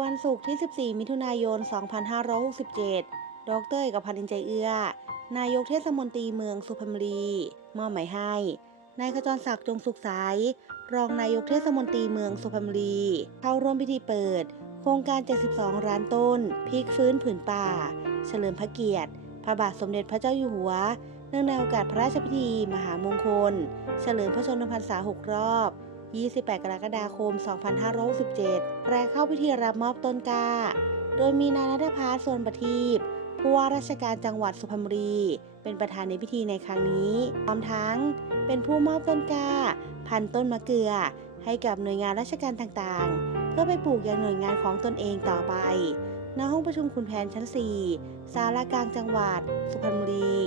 วันศุกร์ที่ 14 มิถุนายน 2567 ดรเอกพันธ์อินใจเอื้อ นายกเทศมนตรีเมืองสุพรรณบุรี มอบหมายให้ นายขจรศักดิ์จงสุขใสยรองนายกเทศมนตรีเมืองสุพรรณบุรี เข้าร่วมพิธีเปิด โครงการ 72 ร้านต้นพลิกฟื้นผืนป่า เฉลิมพระเกียรติ พระบาทสมเด็จพระเจ้าอยู่หัว เนื่องในโอกาสพระราชพิธี มหามงคล เฉลิมพระชนมพรรษา 6 รอบ 28 กรกฎาคม 2567และเข้าพิธีรับมอบต้นกล้า โดยมีนายนัทพัฒน์ส่วนประทีปผู้ว่าราชการจังหวัดสุพรรณบุรี เป็นประธานในพิธีในครั้งนี้พร้อมทั้งเป็นผู้มอบต้นกล้า พันต้นมะเกลือ ให้กับหน่วยงานราชการต่างๆ เพื่อไปปลูกยังหน่วยงานของตนเองต่อไปณห้องประชุมขุนแผนชั้น 4 ศาลากลางจังหวัด สุพรรณบุรี